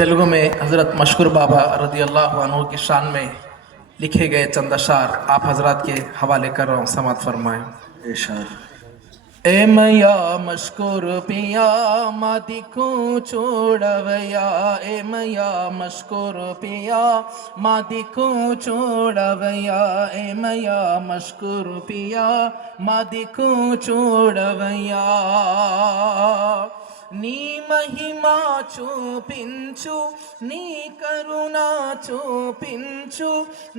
तेलुगु में हज़रत मशहूर बाबा रदी अल्लाह अन्हु की शान में लिखे गए चंद अशार आप हजरत के हवाले कर रहा हूँ, समात फरमाएं। इरशाद। ए मैया मशकूर पिया मादी को छोड़वया, ए मैया मशकूर पिया मादी को छोड़वया, ए मैया मशकूर पिया मादी को छोड़वया। నీ మహిమా చూపించు, నీ కరుణ చూపించు,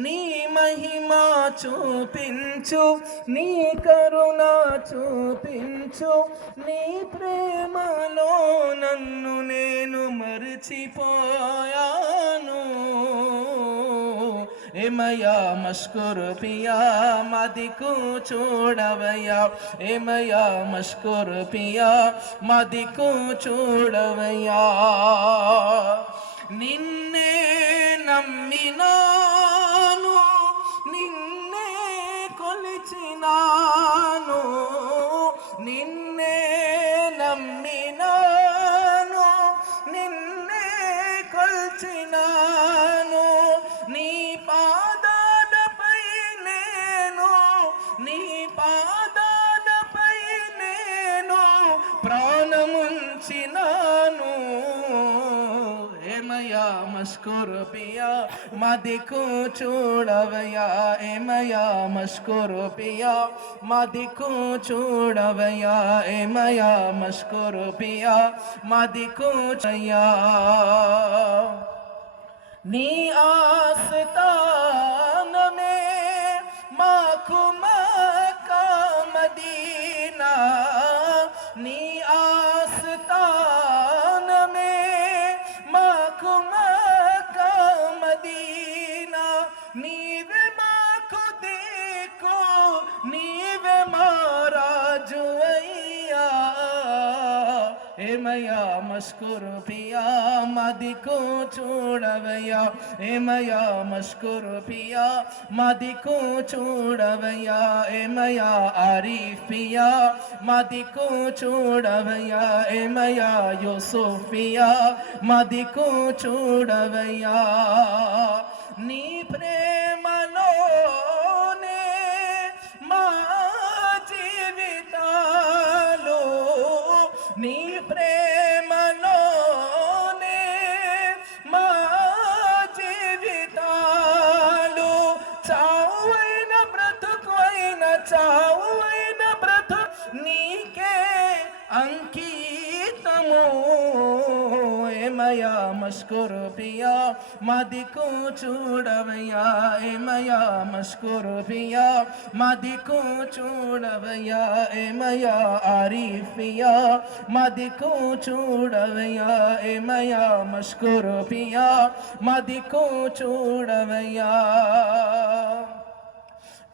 నీ మహిమా చూపించు, నీ కరుణ చూపించు, నీ ప్రేమలో నన్ను నేను మరిచిపోయాను। ए मैया मशकूर पिया मादिको छोड़वया, ए मैया मशकूर पिया मादिको छोड़वया। निन्ने नम्मिनानु निन्ने कोलिचिनानु, निन्ने नम्मिनानु निन्ने कोलिचिनानु, నీ పాదాలపై నేను, నీ పాదాలపై నేను ప్రాణముంచినాను। ఏ మయా మష్కూర్ పియా మాదికు చూడవయా, ఏ మయా మష్కూర్ పియా మాదికు చూడవయా, ఏ మయా మష్కూర్ పియా మాదికు చయ్యా। నీ ఆస్థాన में మాకు మక్కా మదీనా, నీ ఆస్థాన में మాకు మక్కా మదీనా, నీవే మాకు దిక్కు, నీవే మా రాజు అయ్యా। ए मैया मशकूर पिया मादिको छोड़वया, ए मैया मशकूर पिया मादिको छोड़वया, ए मैया आरिफ पिया मादिको छोड़वया, ए मैया यूसुफ पिया मादिको छोड़वया। నీ ప్రేమలోనే మా జీవితాలు, నీ ప్రేమలోనే మా జీవితాలు, చావైన బ్రతుకు అయిన చావైన బ్రతుకు నీకే అంకితము। ఏ మయా మష్కూర్ పియా మాదికు చూడవయ్యా, ఏ మయా మష్కూర్ పియా మాదికు చూడవయ్యా, ఏ మయా ఆరిఫ్ పియా మాదికు చూడవయ్యా, ఏ మయా మష్కూర్ పియా మాదికు చూడవయ్యా।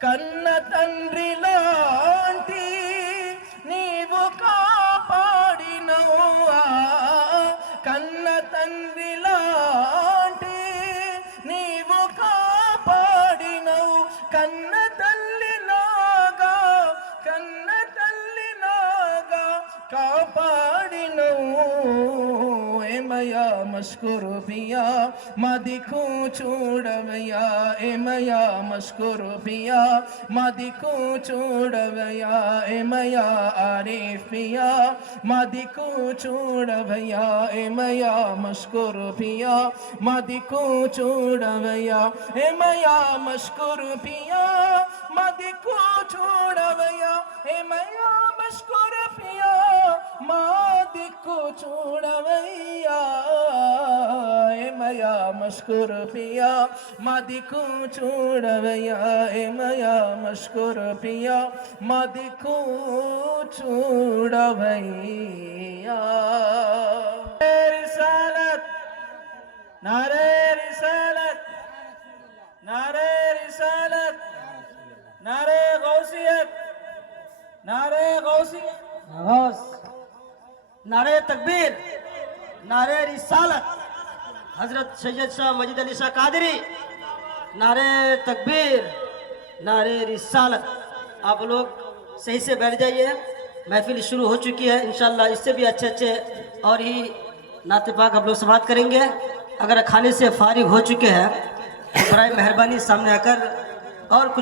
కన్న తండ్రి లాంటి నీవు కాపాడినవా, కన్న తండ్రి లాంటి నీవు కాపాడినవు, కన్న తల్లిలాగా కన్న తల్లిలాగా కాపాడినవు। ఏ మయా మష్కూర్ పియా మాదికు చూడవయ్యా, ఏ మయా మష్కూర్ పియా మాదికు చూడవయ్యా, ఏ మయా ఆరిఫ్ పియా మాదికు చూడవయ్యా, ఏ మయా మష్కూర్ పియా మాదికు చూడవయ్యా, ఏ మయా మష్కూర్ పియా మాదికు చూడవయ్యా, ఏ మయా మష్కూర్ పియా మాదికు చూడవయ్యా, ఏ మయా మష్కూర్ పియా మాదికు చూడవయ్యా, ఏ మయా మష్కూర్ పియా మాదికు చూడవయ్యా। रिसालत नारे रिसालत, नारे रिसालत, नारे गौसियत, नारे गौसियत, नारे तकबीर, नारे रिसालत, हजरत सैयद शाह मजीद अली शाह कादरी, नारे तकबीर, नारे रिसालत। आप लोग सही से बैठ जाइए, महफिल शुरू हो चुकी है। इंशाल्लाह इससे भी अच्छे अच्छे और ही नाते पाक आप लोग समाप्त करेंगे। अगर खाने से फारिग हो चुके हैं तो बराए मेहरबानी सामने आकर और कुछ